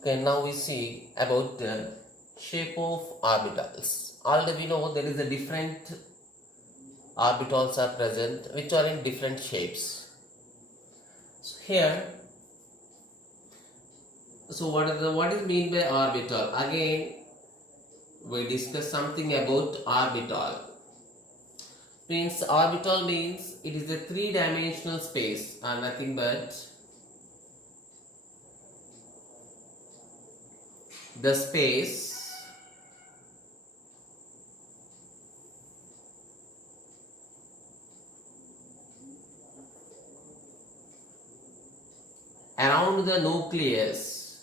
Okay, now we see about the shape of orbitals. Already we know there is a different orbitals are present which are in different shapes. So here, so what is mean by orbital? Again, we discuss something about orbital. Means orbital means it is a three-dimensional space and nothing but the space around the nucleus,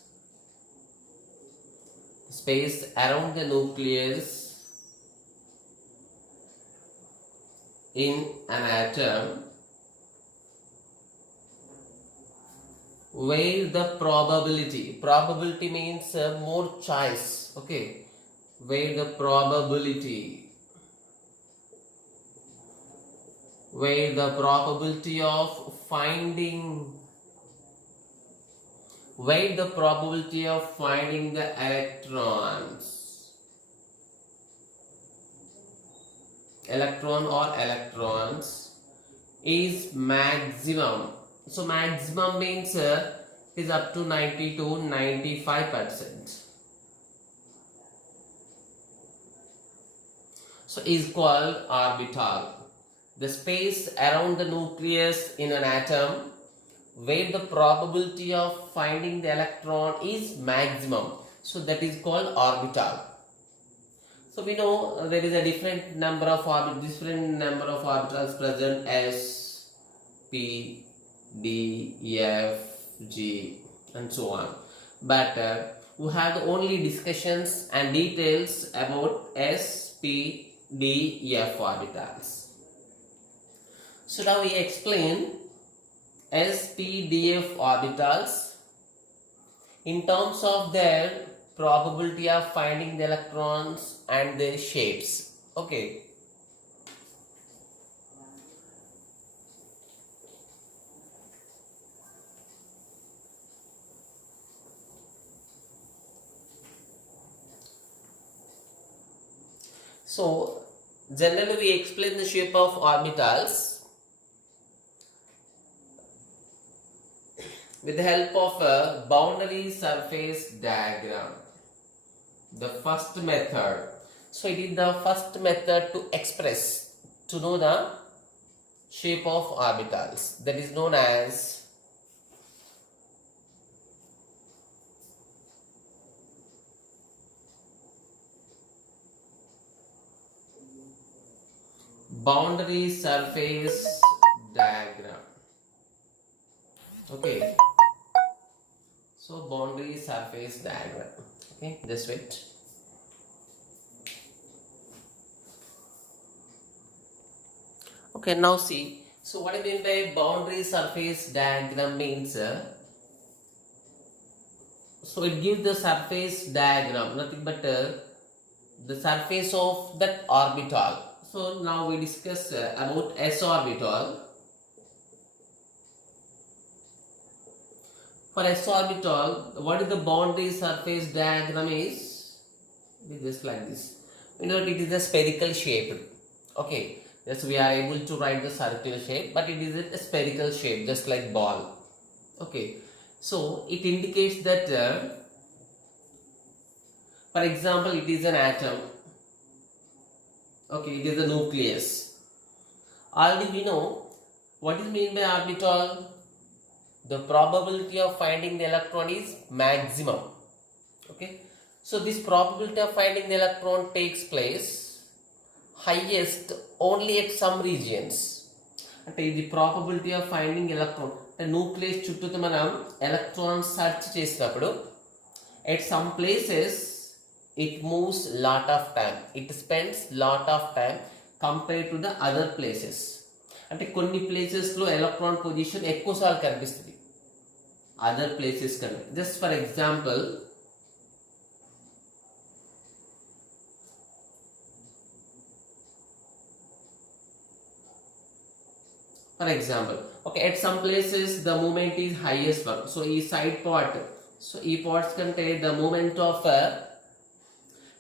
space around the nucleus in an atom where the probability means more choice, okay, where the probability of finding the electrons is maximum. So maximum means is up to 90 to 95%. So is called orbital. The space around the nucleus in an atom where the probability of finding the electron is maximum. So that is called orbital. So we know there is a different number of orbitals present, S, P, D, F, G and so on. But we have only discussions and details about S, P, D, F orbitals. So now we explain S, P, D, F orbitals in terms of their probability of finding the electrons and their shapes. Okay. So generally we explain the shape of orbitals with the help of a boundary surface diagram. The first method. So it is the first method to know the shape of orbitals. That is known as boundary surface diagram. Okay. So boundary surface diagram. Okay, just wait. Okay, now see. So what I mean by boundary surface diagram means so it gives the surface diagram, nothing but the surface of that orbital. So now we discuss about S orbital. For S orbital, what is the boundary surface diagram is? It is just like this. You know, it is a spherical shape. Okay, yes, we are able to write the circular shape, but it is a spherical shape, just like ball. Okay, so it indicates that, for example, it is an atom. Okay, it is a nucleus. Already we know what is meant by orbital. The probability of finding the electron is maximum. Okay, so this probability of finding the electron takes place highest only at some regions. The probability of finding electron, the nucleus chuttutu manam electron search chesinappudu at some places it moves lot of time. It spends lot of time compared to the other places. అంటే కొన్ని places లో electron position ఎక్కువ సార్లు కనిపిస్తుంది other places కన్నా. Just for example, okay, at some places the movement is highest one. So ఈ side part So E parts contain the moment of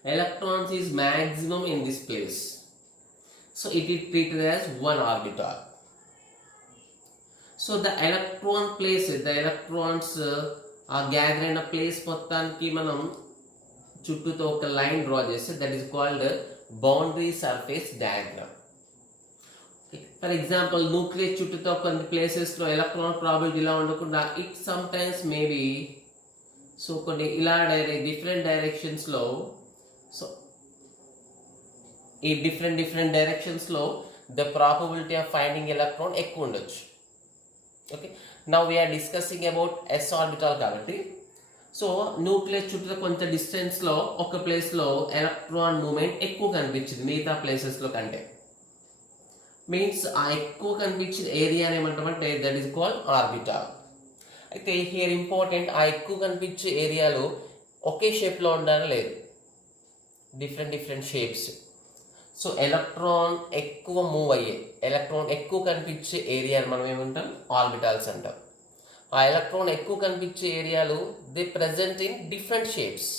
electrons is maximum in this place. So it is treated as one orbital. So the electron places, the electrons are gathered in a place మొత్తానికి మనం చుట్టూతో ఒక line draw చేస్తే that is called boundary surface diagram. For example nucleus చుట్టూతో కొన్ని ప్లేసెస్లో electron probability ఇలా ఉండకుండా it sometimes maybe so కొన్ని ఇలా డిఫరెంట్ డైరెక్షన్స్లో సో ఈ డిఫరెంట్ డైరెక్షన్స్లో the probability of finding electron ఎక్కువ ఉండొచ్చు. Okay, now we're discussing about s orbital కాబట్టి సో న్యూక్లియస్ చుట్టూ కొంత డిస్టెన్స్లో ఒక ప్లేస్లో ఎలక్ట్రాన్ మూమెంట్ ఎక్కువ కనిపించింది మిగతా ప్లేసెస్లో కంటే. మీన్స్ ఆ ఎక్కువ కనిపించిన ఏరియా ఏమంటామంటే దట్ ఈస్ కాల్డ్ ఆర్బిటాల్. అయితే హియర్ ఇంపార్టెంట్, ఆ ఎక్కువ కనిపించే ఏరియాలో ఒకే షేప్లో ఉండాలని లేదు, డిఫరెంట్ షేప్స్. సో ఎలక్ట్రాన్ ఎక్కువ మూవ్ అయ్యే, ఎలక్ట్రాన్ ఎక్కువ కనిపించే ఏరియాని మనం ఏమంటాం ఆర్బిటాల్స్ అంటాం. ఆ ఎలక్ట్రాన్ ఎక్కువ కనిపించే ఏరియాలు they present in different shapes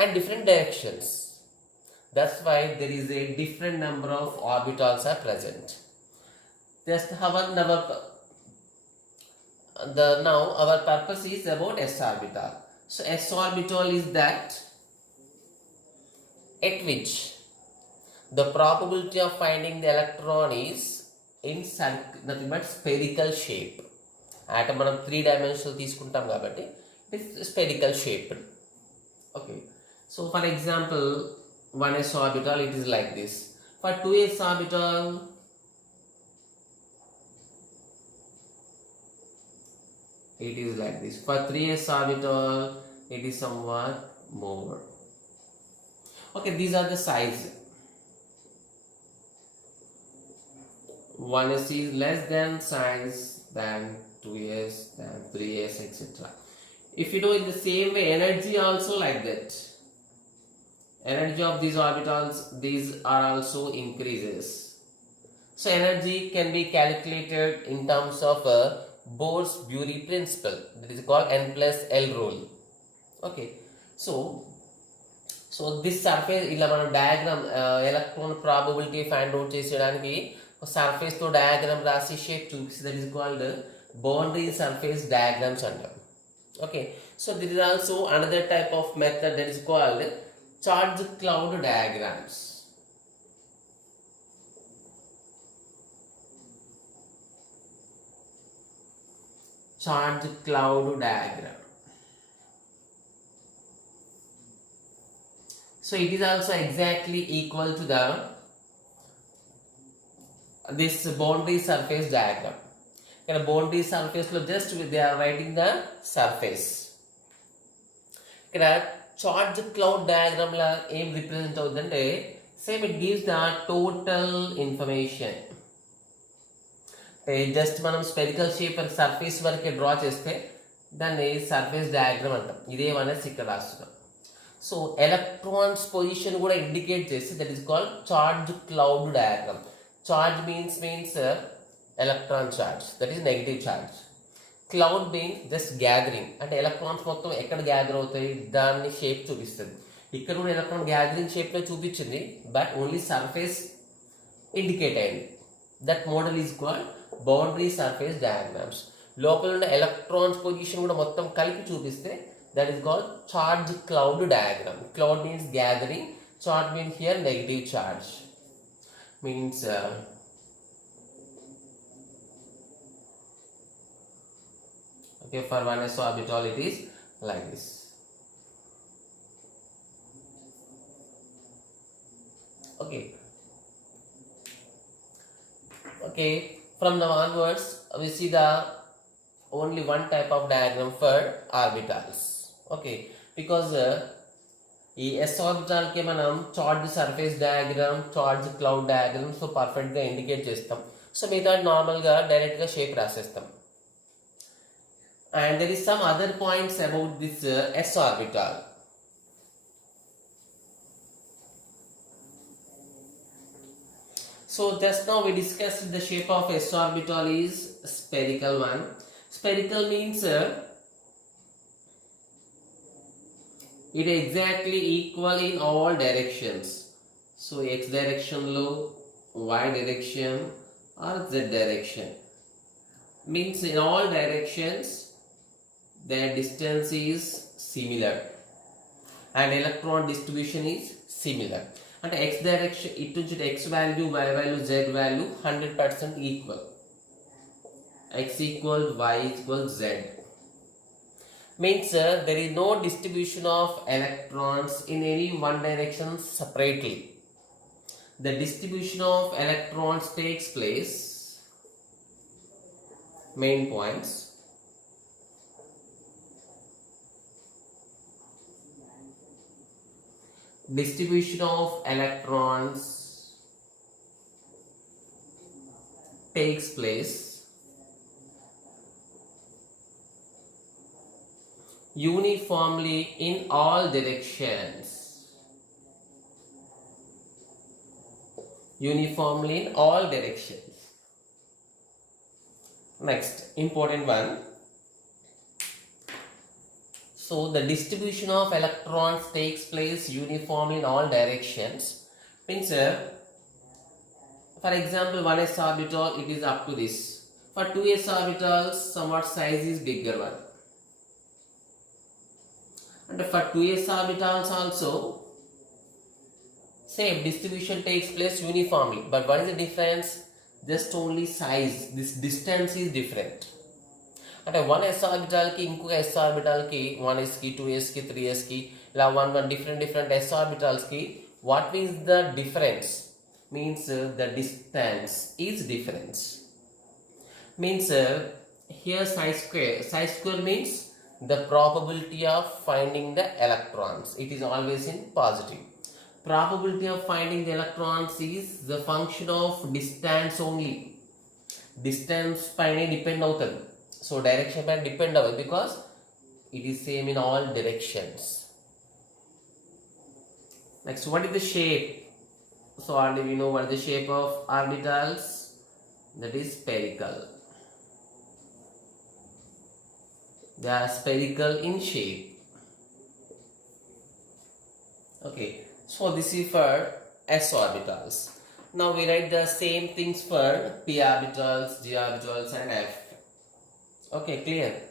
and different directions. That's why there is a different number of orbitals are present. Just now our purpose is about s orbital. So s orbital is that at which the probability of finding the electron is in nothing but spherical shape. Atom మనం 3 dimensional తీసుకుంటాం కాబట్టి it is spherical shaped. Okay, so for example 1s orbital it is like this. For 2s orbital it is like this. For 3s orbital it is somewhat more. Okay, these are the size. 1s is less than size than 2s than 3s etc. If you do in the same way, energy also like that. Energy of these orbitals, these are also increases. So energy can be calculated in terms of a Bohr-Bury principle, that is called n plus L rule. Okay, so this surface ila manam diagram electron probability find out chesedaniki surface to diagram rasi shape chupisi, that is called boundary surface diagrams antam. Okay, so there is also another type of method that is called charge cloud diagrams. Charge cloud diagram. So it is also exactly equal to this boundary surface diagram. In a boundary surface lo just they are writing the surface. Ikkada charge cloud diagram la em represent avudante same it gives the total information. Just మనం spherical shape and surface వరకే draw చేస్తే దాన్ని surface diagram అంటాం. ఇదేమనేసి ఇక్కడ రాస్తున్నాం. So electrons position కూడా indicate చేసి that is called charge cloud diagram. Charge means electron charge, that is negative charge. Cloud means just gathering, అంటే ఎలక్ట్రాన్స్ మొత్తం ఎక్కడ గ్యాదర్ అవుతాయి దాన్ని షేప్ చూపిస్తుంది. ఇక్కడ కూడా ఎలక్ట్రాన్ గ్యాదరింగ్ షేప్లో చూపించింది, బట్ ఓన్లీ సర్ఫేస్ ఇండికేట్ అయింది. That model is called boundary surface diagrams. లోపల ఉన్న ఎలక్ట్రాన్స్ పొజిషన్ కూడా మొత్తం కలిపి చూపిస్తే that is called charge cloud diagram. Cloud means gathering, charge means here negative charge. Means okay, for 1s orbital it is like this. Okay, from now onwards we see the only one type of diagram for orbitals. Okay, because ఈ s orbital కి మనం charge surface diagram, charge cloud diagram so perfect గా indicate చేస్తాం. So మిగతా normal గా direct గా shape రాసేస్తాం. And there is some other points about this s orbital. So just now we discussed the shape of s orbital is spherical one. Spherical means it exactly equal in all directions. So x direction low, y direction or z direction. Means in all directions their distance is similar and electron distribution is similar. And x direction, it x value, y value, z value 100% equal. X equal y equal z. Means there is no distribution of electrons in any one direction separately. The distribution of electrons takes place, main points, distribution of electrons takes place uniformly in all directions. Uniformly in all directions. Next, important one. So the distribution of electrons takes place uniformly in all directions. Means, for example, 1s orbital, it is up to this. For 2s orbitals, somewhat size is bigger one. And for 2s orbitals also, same distribution takes place uniformly. But what is the difference? Just only size. This distance is different. And 1s orbital ki inko s orbital ki 1s ki 2s ki 3s ki one different s orbitals ki, what is the difference? Means the distance is difference. Means here psi square means the probability of finding the electrons. It is always in positive. Probability of finding the electrons is the function of distance only. Distance paine depend avutadi. So direction paine depend avadu because it is same in all directions. Next, what is the shape? So already we know what is the shape of orbitals. That is spherical. They are spherical in shape. Okay, so this is for s orbitals. Now we write the same things for p orbitals, g orbitals and f. Okay, clear?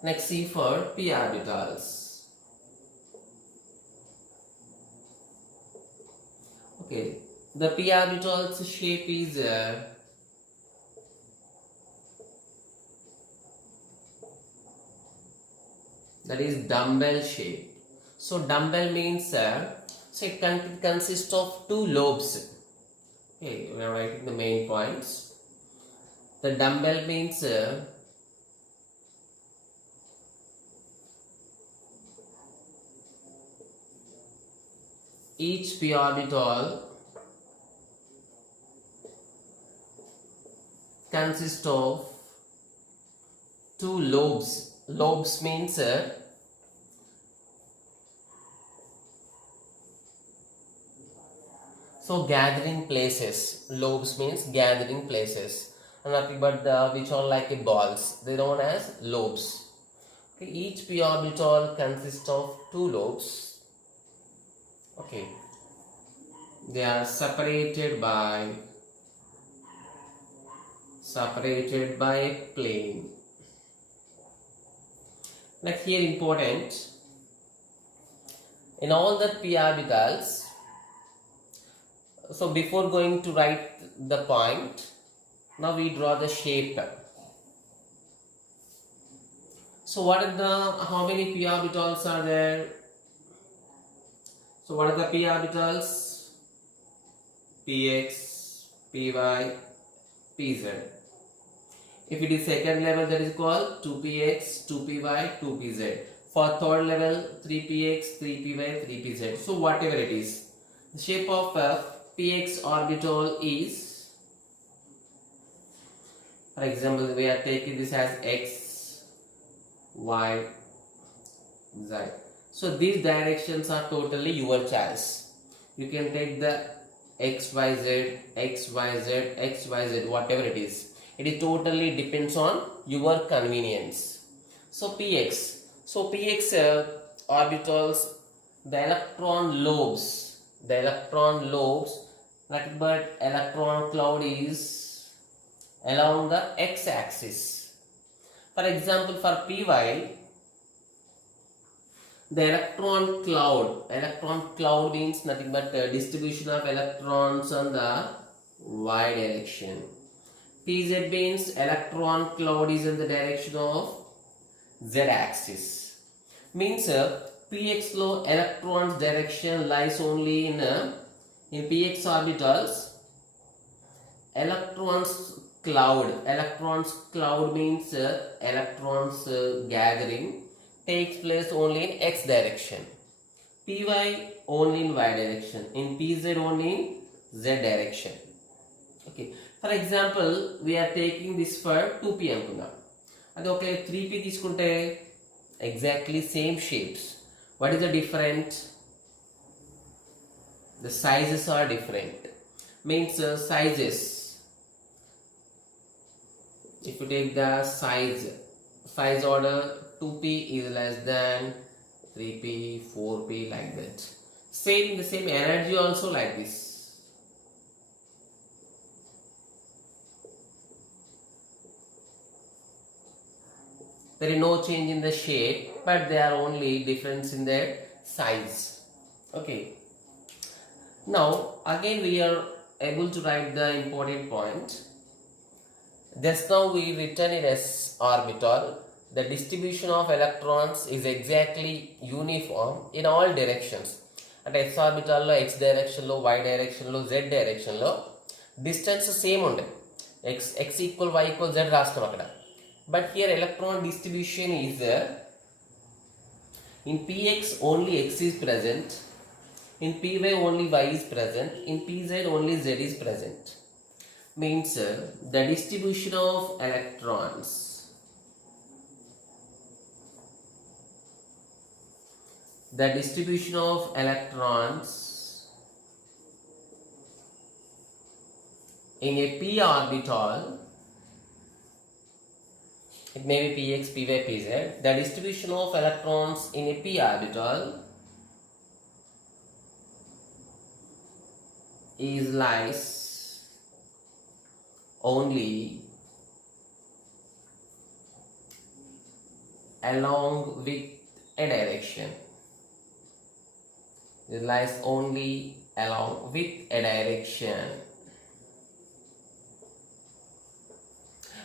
Next, see for p orbitals. Okay, the p orbitals shape is that is dumbbell shape. So dumbbell means so it consists of two lobes. Okay, we are writing the main points. The dumbbell means each p orbital consists of two lobes. Lobes means so gathering places. Lobes means gathering places, and nothing but which are like balls. They are known as lobes. Okay, each p orbital consists of two lobes. Okay, they are separated by a plane. Like here important, in all the p orbitals, so before going to write the point, now we draw the shape. So what are how many p orbitals are there? So what are the p orbitals? Px, py, pz. If it is second level, that is called 2px, 2py, 2pz. For third level, 3px, 3py, 3pz. So whatever it is, the shape of px orbital is For example, we are taking this as x, y, z. So these directions are totally your choice. You can take the x, y, z, x, y, z, x, y, z, whatever it is. It totally depends on your convenience. So px. So px orbitals, the electron lobes, nothing but electron cloud is along the x-axis. For example, for py, the electron cloud means nothing but distribution of electrons on the y direction. Pz means electron cloud is in the direction of z axis. Means px low electrons direction lies only in px orbitals. Electrons cloud means electrons gathering takes place only in x direction. Py only in y direction. In pz only in z direction. Okay. For example, we are taking this for 2p అనుకుందాం. అది okay 3p తీసుకుంటే exactly same shapes. What is the difference? The sizes are different. Means sizes. If you take the size order, 2p is less than 3p, 4p, like that. Same the same energy also like this. There is no change in the shape, but they are only difference in their size. Okay. Now again we are able to write the important point. Just now we written in S orbital. The distribution of electrons is exactly uniform in all directions. At S orbital lo x direction lo, y direction lo, z direction lo distance same unde. X equal y equal z rastam akkada. But here electron distribution is in px only x is present, in py only y is present, in pz only z is present. Means the distribution of electrons in a p orbital, it may be px, py, pz. The distribution of electrons in a p orbital is lies only along with a direction. It lies only along with a direction.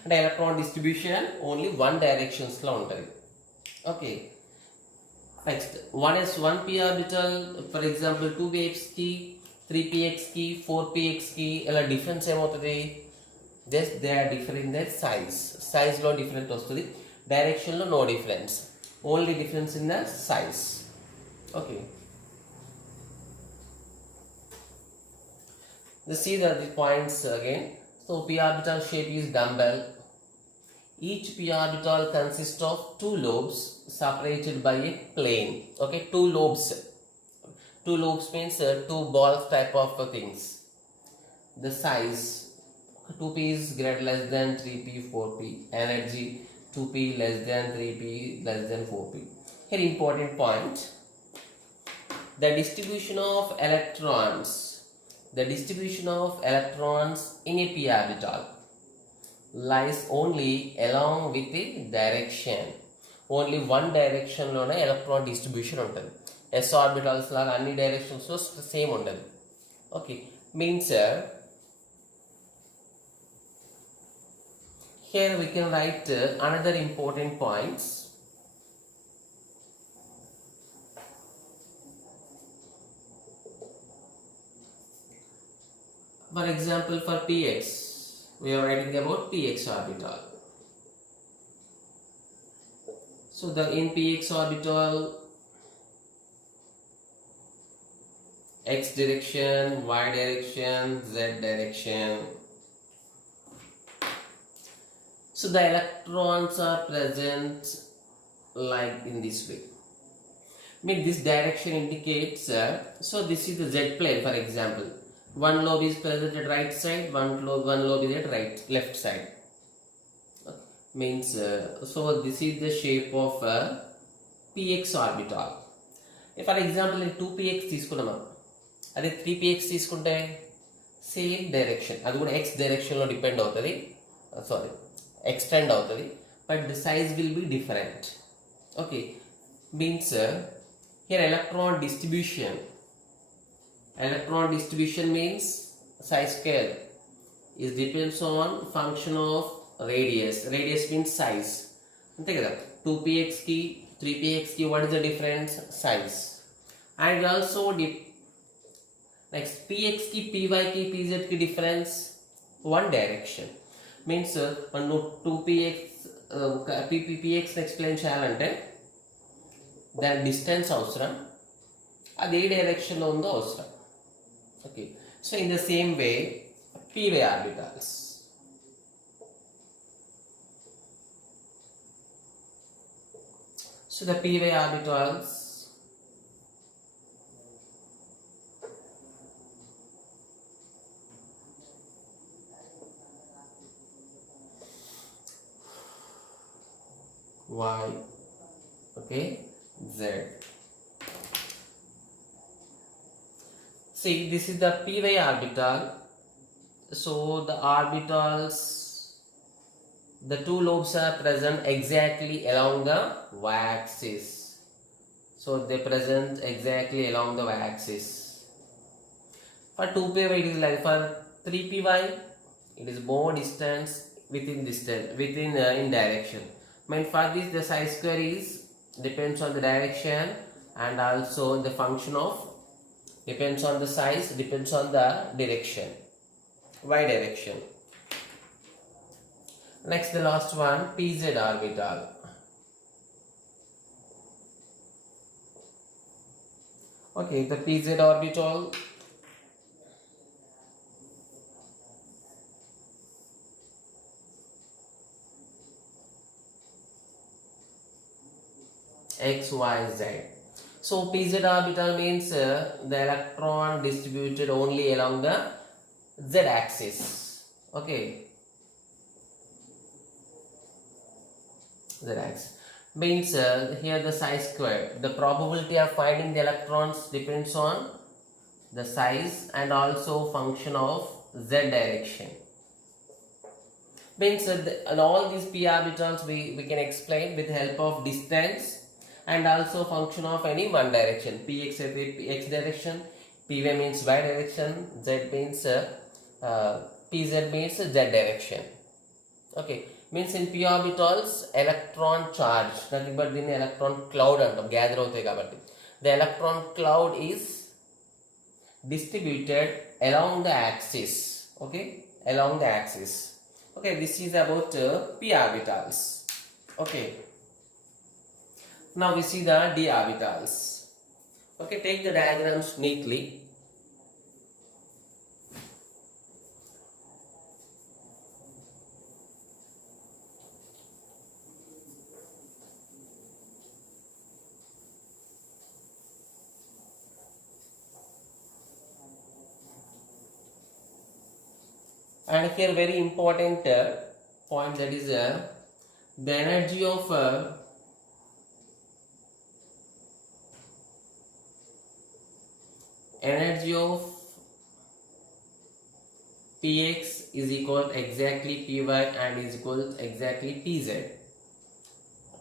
And electron distribution only one directions lo untadi. Okay. Next, one is 1p orbital, for example 2px ki, 3px ki, 4px ki, ela difference emotadi. Just they are different in their size lo different ostadi, direction lo no difference, only difference in the size. Okay. Let's see the points again. So p orbital shape is dumbbell. Each p orbital consists of two lobes separated by a plane. Okay, two lobes. Two lobes means two balls type of things. The size 2p is greater less than 3p, 4p. Energy 2p less than 3p less than 4p. Here important point. The distribution of electrons in a p orbital lies only along with the direction. Only one direction lone electron distribution untadi. S orbitals laga anni directions lo same undadu. Okay, means here we can write another important points. For example, for px, we are writing about px orbital. So the in px orbital, x direction, y direction, z direction. So the electrons are present like in this way. This direction indicates, so this is the Z plane for example. One lobe is present at right side, one lobe is at left side. So this is the shape of px orbital. If for example in 2px తీసుకున్నామా అదే 3px తీసుకుంటే same direction, అది కూడా x direction లో depend అవుతుంది, sorry extend అవుతుంది, but the size will be different. Okay, means here electron distribution means psi square is depends on function of radius means size, ante kada 2px ki 3px ki what is the difference? Size. And also next px ki py ki pz ki difference one direction, means 2px px explain చేయాలంటే దాని distance అవసరం, అది ఏ direction లో ఉందో అవసరం. Okay, so in the same way py orbitals. So the py orbitals y, okay, z. See, this is the py orbital. So the orbitals, the two lobes are present exactly along the y-axis. So they present exactly along the y-axis. For 2py it is like, for 3py it is more distance within in direction. For this the psi square is depends on the direction, and also the function of depends on the size, depends on the direction, y direction. Next, the last one, pz orbital. Okay, the pz orbital, x, y, z. So pz orbital means the electron distributed only along the z axis. Okay, z axis means here the psi square, the probability of finding the electrons depends on the size and also function of z direction. Means and all these p orbitals we can explain with help of distance and also function of any one direction. Px x direction, py means y direction, z means pz means z direction. Okay, means in p orbitals electron charge, nothing but the electron cloud antam gather avutayi kabatti the electron cloud is distributed along the axis. Okay, along the axis. Okay, this is about p orbitals. Okay, now we see the d orbitals. Okay, take the diagrams neatly. And here very important point, that is the energy of px is equal exactly py and is equal exactly pz.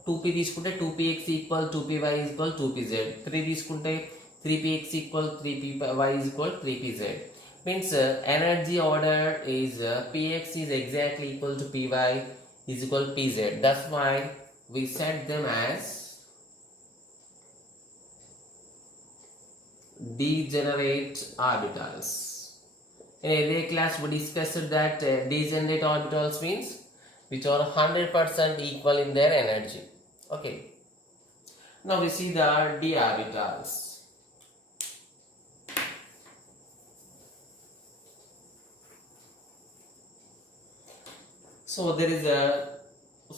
2p తీసుకుంటే 2px equal 2py is equal 2pz. 3 తీసుకుంటే 3px equal 3py is equal 3pz. Means energy order is px is exactly equal to py is equal to pz. That's why we set them as degenerate orbitals. In earlier class we discussed that degenerate orbitals means which are 100% equal in their energy. Okay, now we see the d orbitals. So there is a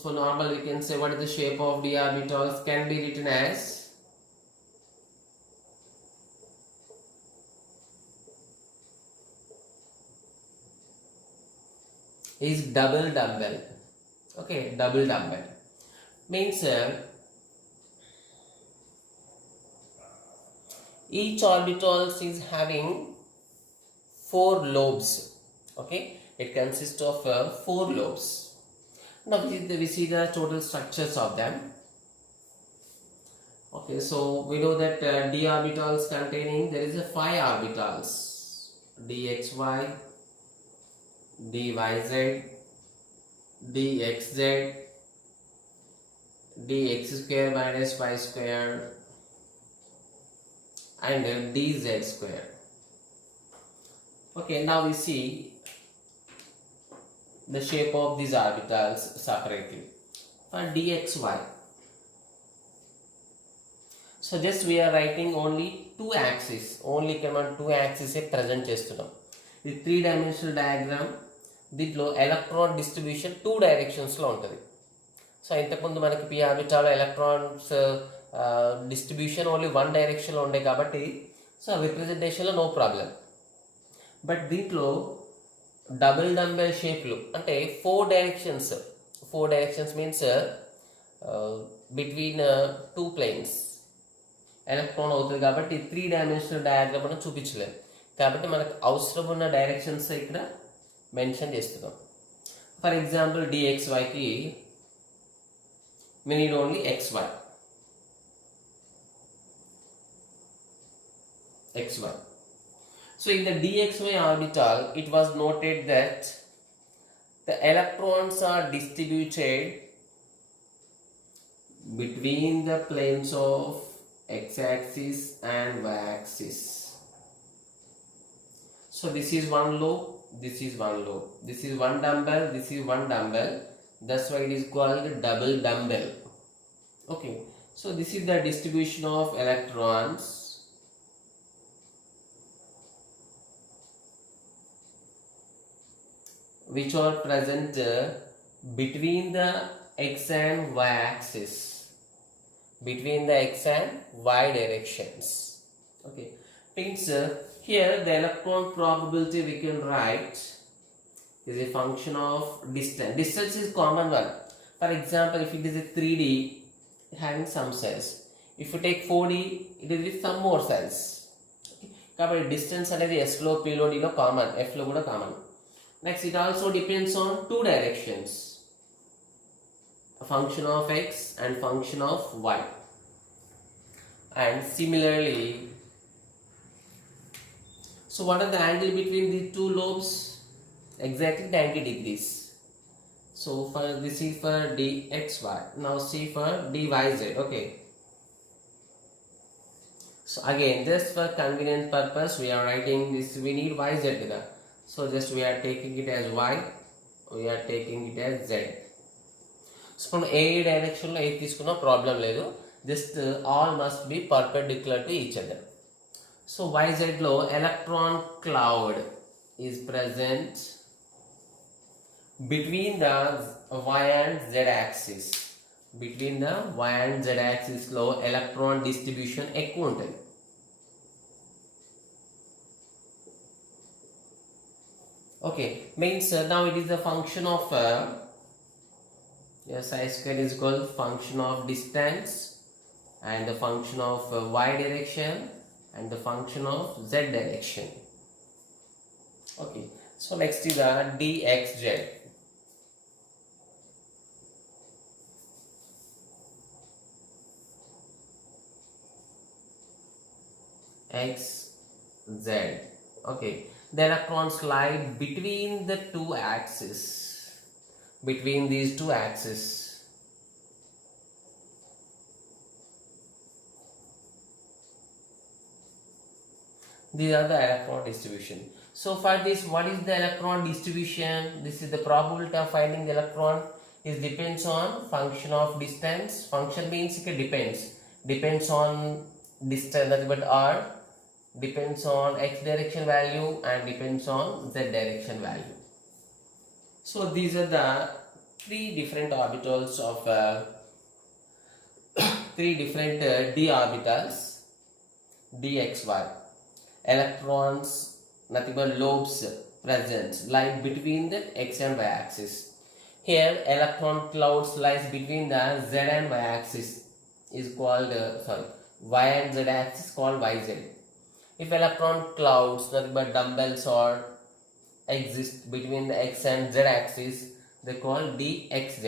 So normal we can say what is the shape of d orbitals can be written as is double dumbbell. Okay, double dumbbell means each orbitals is having 4 lobes. Okay, it consists of 4 lobes. Now we see the total structures of them. Okay, so we know that d orbitals containing there is a 5 orbitals: dxy, dyz, dxz, dx square minus y square, and dz square. Okay, now we see the shape of these orbitals separately. For dxy, so just we are writing only 2 axes, only command 2 axes present చేస్తున్నాం. ఇది 3 dimensional diagram. దీంట్లో electron distribution 2 directions లో ఉంటుంది. So ఇంతకుముందు మనకి p orbital electrons distribution only 1 direction లో ఉండే కాబట్టి సో రిప్రజెంటేషన్ లో నో ప్రాబ్లం. బట్ దీంట్లో డబుల్ డంబెల్ షేప్లు అంటే 4 directions means between 2 planes electron అవుతుంది కాబట్టి 3 డైమెన్షనల్ డయాగ్రామ్ మనం చూపించలేదు. కాబట్టి మనకు అవసరం ఉన్న డైరెక్షన్స్ ఇక్కడ మెన్షన్ చేస్తున్నాం. ఫర్ ఎగ్జాంపుల్ dxyకి we need only xy. So in the dxy orbital it was noted that the electrons are distributed between the planes of x-axis and y-axis. So this is one lobe, this is one lobe, this is one dumbbell, this is one dumbbell. That's why it is called double dumbbell. Okay, so this is the distribution of electrons which are present between the x and y axis, between the x and y directions. Okay, means here the electron probability we can write is a function of distance. Distance is common one. For example, if it is a 3D having some size, if you take 4D it is with some more size. కాబట్టి distance అనేది s లో p లో d లో common, f లో కూడా common. Next, it also depends on 2 directions, a function of x and function of y. And similarly, so what are the angle between the 2 lobes? Exactly 90 degrees. So for this is for dxy. Now see for dyz. Okay. So again, just for convenient purpose, we are writing this. We need yz here. So just we are taking it as y. We are taking it as z. So from a direction lo ఏ తీసుకున్నా problem లేదు. Just all must be perpendicular to each other. So yz lo electron cloud is present between the y and z axis. Between the y and z axis లో electron distribution ఎక్కువ ఉంటుంది. Okay, means now it is a function of yes, I square is equal function of distance and the function of y direction and the function of z direction. Okay, so next is the dxz. xz. Okay, the electrons lie between the 2 axes, between these 2 axes. These are the electron distribution. So for this, what is the electron distribution? This is the probability of finding the electron is depends on function of distance. Function means it depends on distance, that is but r, depends on x direction value and depends on z direction value. So these are the three different orbitals of three different d orbitals dxy. Electrons, nothing but lobes present lie between the x and y axis. Here electron clouds lies between the z and y axis is called y and z axis called yz. If electron clouds, nothing but dumbbells or exist between the x and z axis, they call dxz.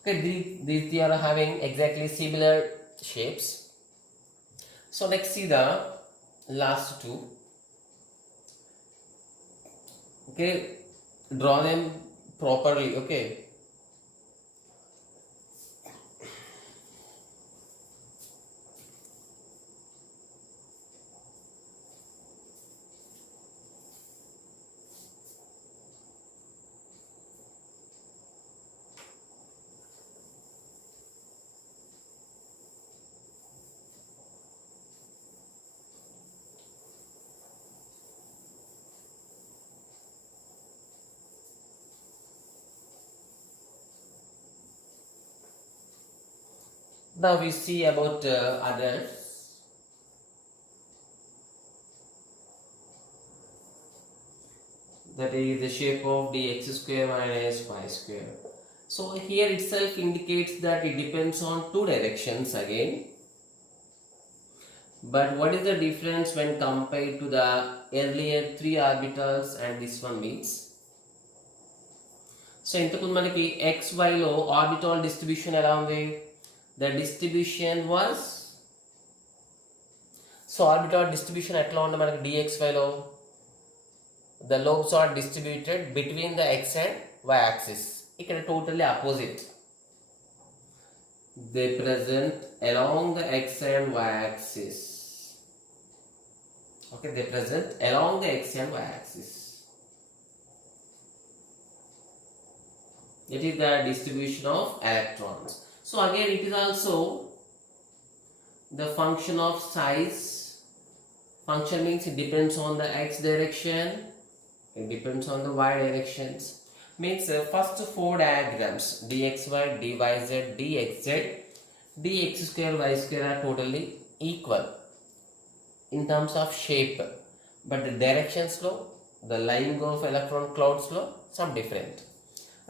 Okay, these they are having exactly similar shapes. So let's see the last two. Okay, draw them properly. Okay. Now we see about others. That is the shape of dx square minus y square. So here itself indicates that it depends on two directions again. But what is the difference when compared to the earlier three orbitals and this one means? So ఇంతకుముందు మనకి xy లో orbital distribution ఎలా ఉంది? The distribution was, so orbital distribution ఎట్లా ఉంది మనకి dxy లో? The lobes are distributed between the x and y axis. ఇక్కడ totally opposite. They present along the x and y axis. Okay, they present along the x and y axis. It is the distribution of electrons. So again it is also the function of size. Function means it depends on the x direction, it depends on the y directions. Means first four diagrams dxy, dyz, dxz, dx square, y square are totally equal in terms of shape, but the directions lo, the lying of electron clouds lo, some different.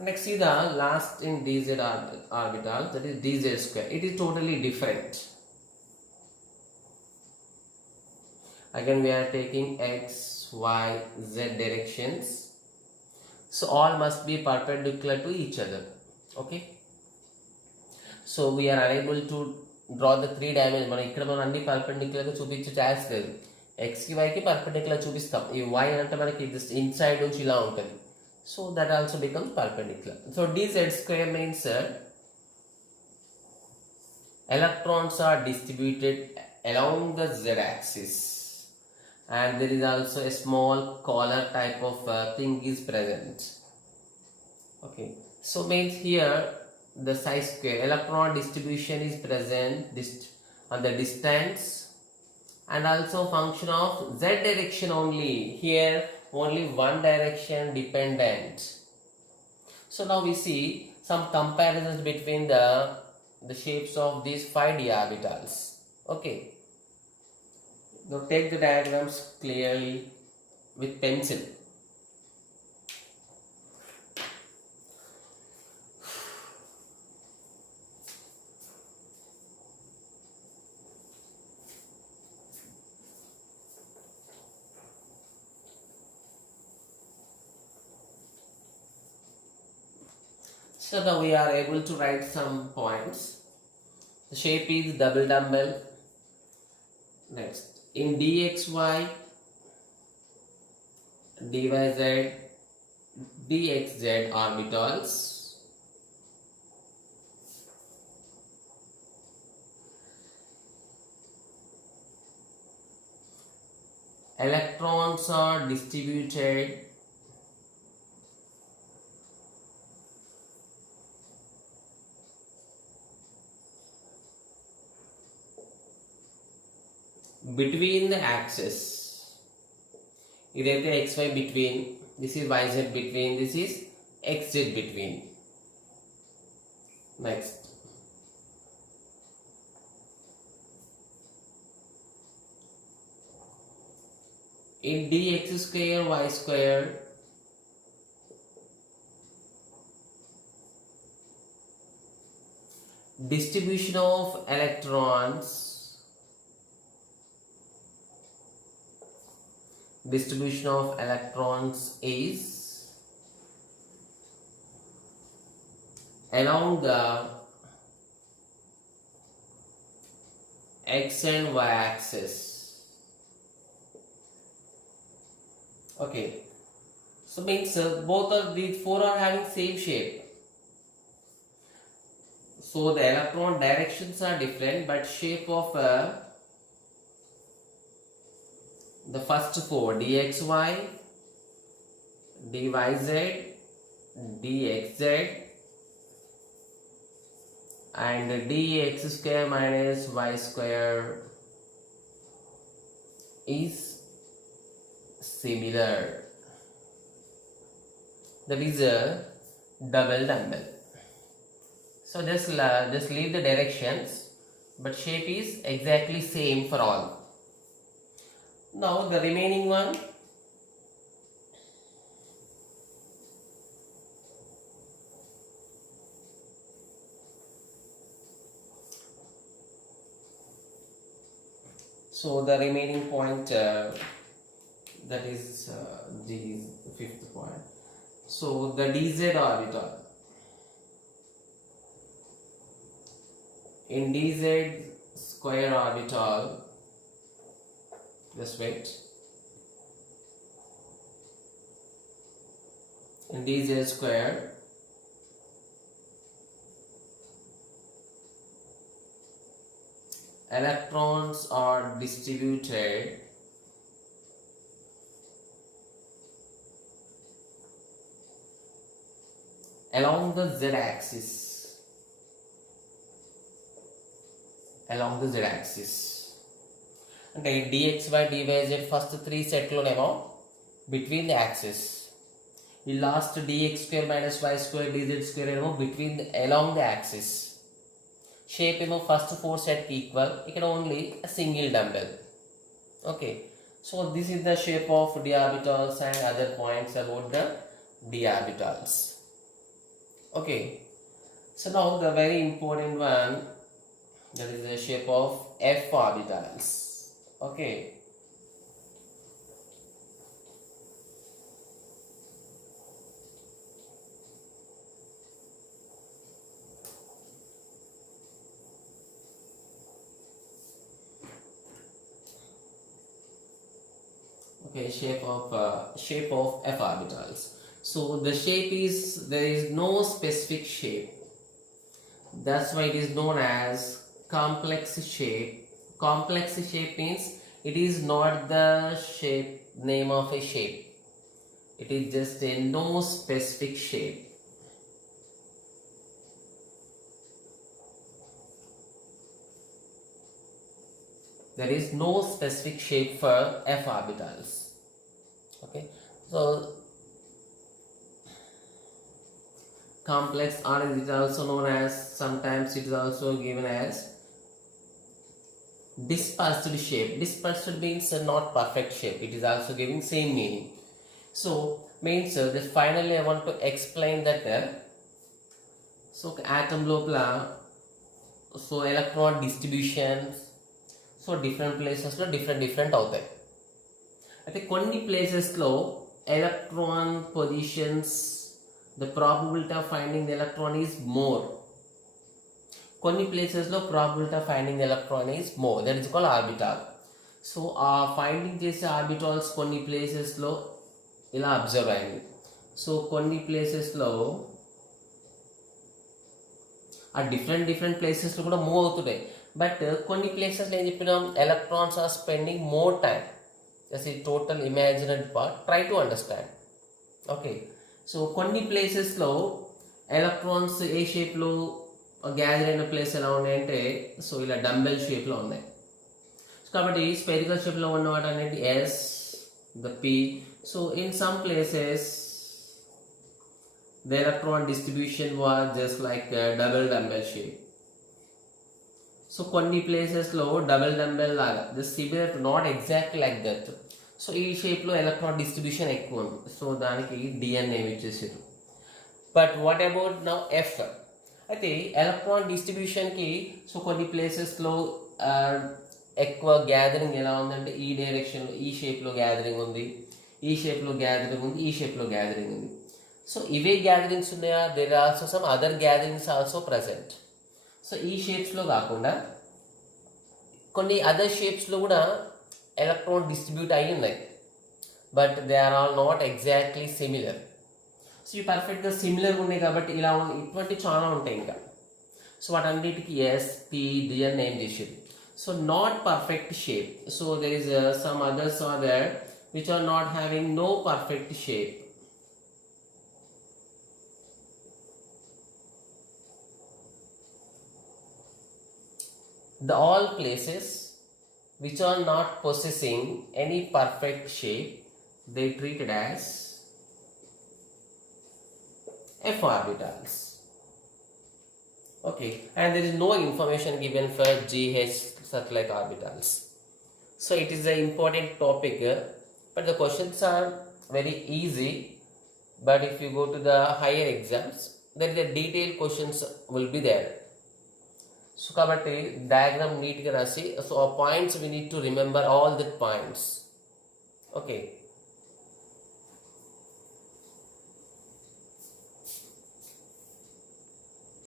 Next see the last in dz orbital, that is dz square. It is totally different. Again we are taking x, y, z directions. So all must be perpendicular to each other. Okay. So we are unable to draw the three dimensions. మనం ఇక్కడ మనం అన్ని perpendicular గా చూపించే chance లేదు. x కి y కి perpendicular చూపిస్తాం. ఈ y అంటే మనకి ఇన్సైడ్ నుంచి ఇలా ఉంటుంది. So that also becomes perpendicular. So dz square means electrons are distributed along the z axis, and there is also a small collar type of thing is present. Okay, so means here the psi square electron distribution is present on the distance, and also function of z direction only. Here only one direction dependent. So now we see some comparisons between the shapes of these 5d orbitals. Okay, now take the diagrams clearly with pencil. So now we are able to write some points. The shape is double dumbbell. Next, in dxy, dyz, dxz orbitals, electrons are distributed between the axis. ఇదైతే xy between, this is yz between, this is xz between. Next, in dx square y square, distribution of electrons is along the x and y axis. Okay, so means both of these four are having same shape. So the electron directions are different, but shape of the first four, dxy, dyz, dxz, and dx square minus y square is similar. That is a double dumbbell. So just leave the directions, but shape is exactly same for all. Now the remaining one, so the remaining point, that is the fifth point. So the dz orbital. In dz square orbital, just wait. In dz square, electrons are distributed along the z-axis. Along the z-axis. Okay, dxy, dyz first three set lo nemo between the axis. The last dx square minus y square dz square nemo between along the axis. Shape emo first four set equal. It can only a single dumbbell. Okay, so this is the shape of d orbitals and other points about the d orbitals. Okay, so now the very important one, that is the shape of f orbitals. Okay, shape of f orbitals. So the shape is, there is no specific shape. That's why it is known as complex shape. Complex shape means it is not the shape, name of a shape. It is just a no specific shape. There is no specific shape for f orbitals. Okay, so complex, or it is also known as, sometimes it is also given as dispersed shape. Dispersed means not perfect shape. It is also giving same meaning. So means this finally I want to explain that so atom lopla, so electron distributions, so different places lo different అవుతాయి. అయితే కొన్ని places లో electron positions, the probability of finding the electron is more. కొన్ని places లో probability of finding the electron is more. That is called orbital. So finding చేసే orbitals కొన్ని places లో ఇలా అబ్జర్వ్ అయింది. సో కొన్ని places లో ఆ different places లో కూడా మూవ్ అవుతున్నాయి. బట్ కొన్ని ప్లేసెస్ ఏం చెప్పినాం, electrons are spending more time. Just ఈ total imaginary part, try to understand. Okay, so కొన్ని ప్లేసెస్లో ఎలక్ట్రాన్స్ ఏ షేప్లో గ్యాదర్ అయిన ప్లేస్ ఎలా ఉన్నాయంటే, సో ఇలా డంబెల్ షేప్లో ఉన్నాయి. కాబట్టి స్పెరికల్ షేప్లో ఉన్న వాటి అనేది S, D P. So in some places the electron distribution was just like a double dumbbell shape. So కొన్ని places లో double dumbbell లాగా just similar to not exactly like that. So ఈ shape లో electron distribution ఎక్కువ ఉంది. So దానికి D అని name ఇచ్చేసారు. But what about now F? అయితే ఎలక్ట్రాన్ డిస్ట్రిబ్యూషన్కి సో కొన్ని ప్లేసెస్లో ఎక్కువ గ్యాదరింగ్ ఎలా ఉందంటే ఈ డైరెక్షన్లో ఈ షేప్లో గ్యాదరింగ్ ఉంది, ఈ షేప్లో గ్యాదరింగ్ ఉంది, ఈ షేప్లో గ్యాదరింగ్ ఉంది. సో ఇవే గ్యాదరింగ్స్ ఉన్నాయా? There are also some other gatherings also present. So ఈ షేప్స్లో కాకుండా కొన్ని అదర్ షేప్స్లో కూడా ఎలక్ట్రాన్ డిస్ట్రిబ్యూట్ అయి ఉన్నాయి, but they are all not exactly similar. So ఇవి పర్ఫెక్ట్గా సిమిలర్గా ఉన్నాయి కాబట్టి ఇలా ఇటువంటి చాలా ఉంటాయి ఇంకా. సో వాటన్నిటికి ఎస్ పి డి అని నేమ్ చేసేది. So not perfect shape. So there is some others are there which are not having no perfect shape. The all places which are not possessing any perfect shape, they treated as F orbitals. Okay, and there is no information given for GH such like orbitals. So it is an important topic, but the questions are very easy. But if you go to the higher exams, there is a detailed questions will be there. So కాబట్టి diagram నీట్గా రాసి so ఆ points we need to remember all the points. Okay.